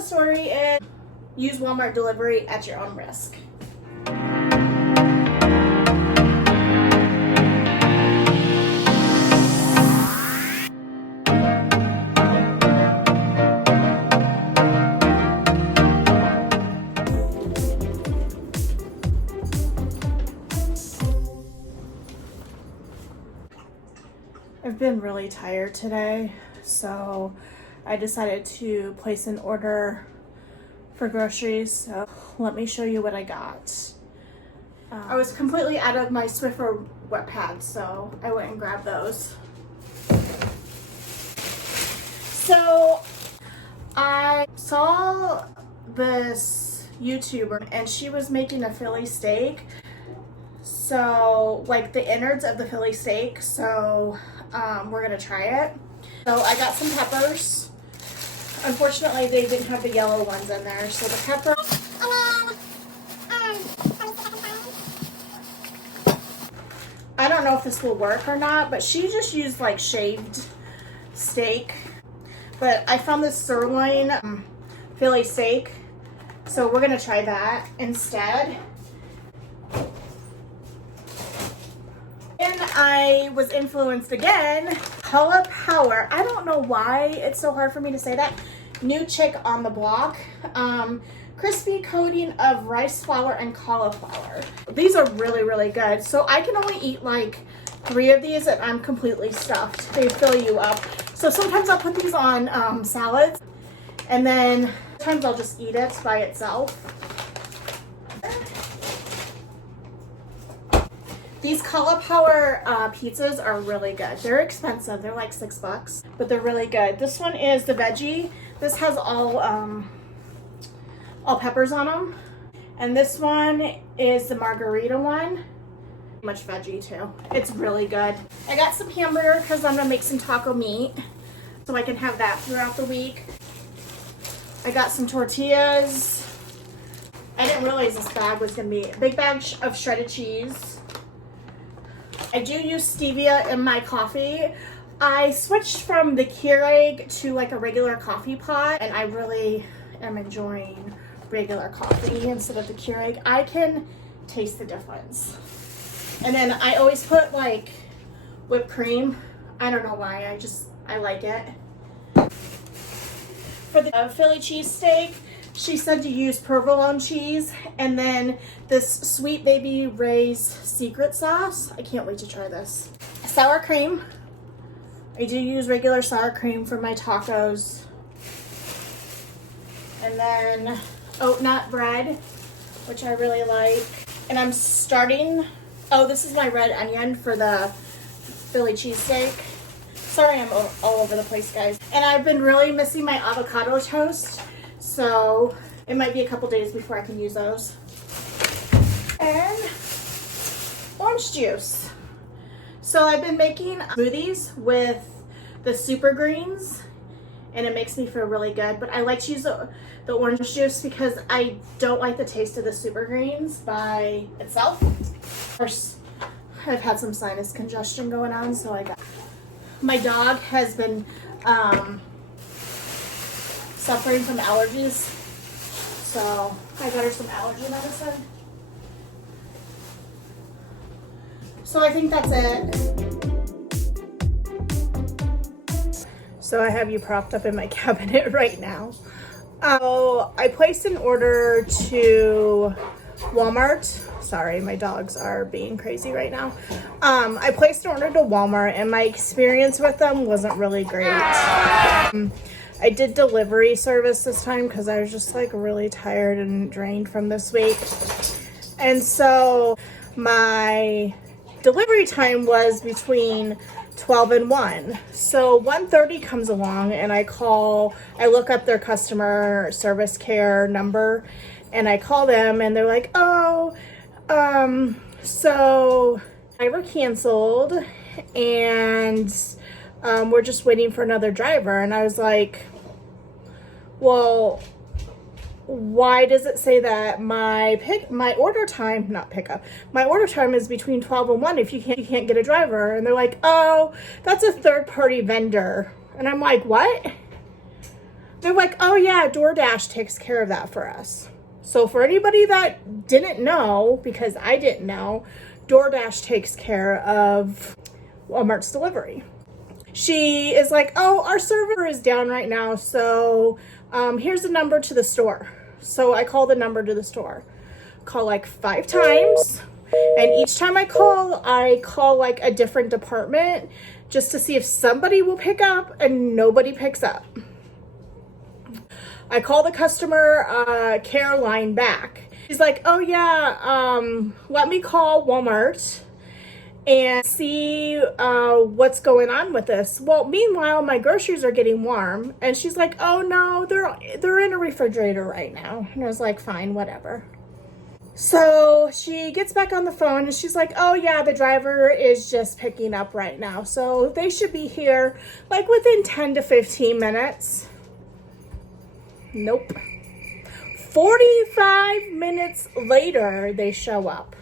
the story is use Walmart delivery at your own risk. I've been really tired today, so I decided to place an order for groceries. So let me show you what I got. I was completely out of my Swiffer wet pads, so I went and grabbed those. So I saw this YouTuber and she was making a Philly steak. So like the innards of the Philly steak. So we're gonna try it. So I got some peppers. Unfortunately, they didn't have the yellow ones in there. So the peppers. I don't know if this will work or not, but she just used like shaved steak. But I found this sirloin Philly steak. So we're gonna try that instead. And I was influenced again. Color Power. I don't know why it's so hard for me to say that. New chick on the block. Crispy coating of rice flour and cauliflower. These are really, really good. So I can only eat like 3 of these and I'm completely stuffed. They fill you up. So sometimes I'll put these on salads and then sometimes I'll just eat it by itself. These cauliflower pizzas are really good. They're expensive. They're like $6, but they're really good. This one is the veggie. This has all peppers on them. And this one is the margarita one. Much veggie too. It's really good. I got some hamburger because I'm gonna make some taco meat so I can have that throughout the week. I got some tortillas. I didn't realize this bag was gonna be a big bag of shredded cheese. I do use stevia in my coffee. I switched from the Keurig to like a regular coffee pot and I really am enjoying regular coffee instead of the Keurig. I can taste the difference. And then I always put like whipped cream. I don't know why, I like it. For the Philly cheesesteak, she said to use provolone cheese and then this Sweet Baby Ray's secret sauce. I can't wait to try this. Sour cream. I do use regular sour cream for my tacos. And then oat nut bread, which I really like. And I'm starting, oh, this is my red onion for the Philly cheesesteak. Sorry I'm all over the place, guys. And I've been really missing my avocado toast. So it might be a couple days before I can use those. And orange juice. So I've been making smoothies with the super greens and it makes me feel really good. But I like to use the orange juice because I don't like the taste of the super greens by itself. Of course, I've had some sinus congestion going on, so I got... My dog has been suffering from allergies, so I got her some allergy medicine. So I think that's it. So I have you propped up in my cabinet right now. So I placed an order to Walmart. Sorry, my dogs are being crazy right now. I placed an order to Walmart and my experience with them wasn't really great. I did delivery service this time because I was just like really tired and drained from this week. And so my delivery time was between 12 and 1. So 1:30 comes along and I look up their customer service care number and I call them and they're like, oh, so driver canceled and we're just waiting for another driver. And I was like, well, why does it say that my order time is between 12 and 1 if you can't get a driver? And they're like, oh, that's a third-party vendor. And I'm like, what? They're like, oh yeah, DoorDash takes care of that for us. So for anybody that didn't know, because I didn't know, DoorDash takes care of Walmart's delivery. She is like, oh, our server is down right now, so here's the number to the store. So I call the number to the store. Call like 5 times, and each time I call like a different department just to see if somebody will pick up, and nobody picks up. I call the customer care line back. She's like, oh yeah, let me call Walmart and see what's going on with this. Well, meanwhile, my groceries are getting warm, and she's like, oh no, they're in a refrigerator right now. And I was like, fine, whatever. So she gets back on the phone and she's like, oh yeah, the driver is just picking up right now, so they should be here like within 10 to 15 minutes. Nope. 45 minutes later, they show up.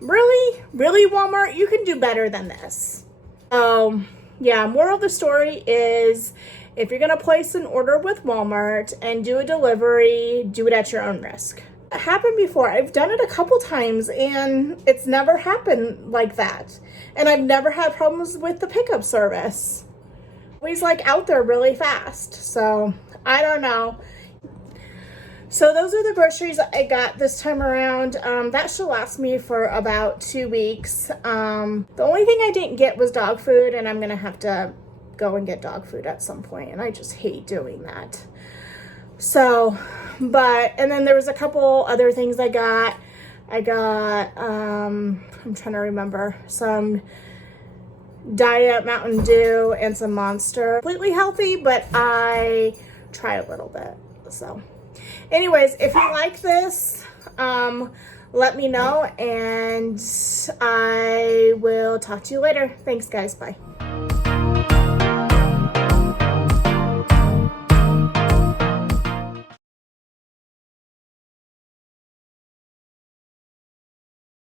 Really? Really, Walmart? You can do better than this. Yeah, moral of the story is, if you're going to place an order with Walmart and do a delivery, do it at your own risk. It happened before. I've done it a couple times, and it's never happened like that. And I've never had problems with the pickup service. Always like out there really fast. So I don't know. So those are the groceries I got this time around. That should last me for about 2 weeks. The only thing I didn't get was dog food, and I'm gonna have to go and get dog food at some point, and I just hate doing that. So, and then there was a couple other things I got. I'm trying to remember, some Diet Mountain Dew and some Monster. Completely healthy, but I tried a little bit. So anyways, if you like this, let me know, and I will talk to you later. Thanks guys, bye.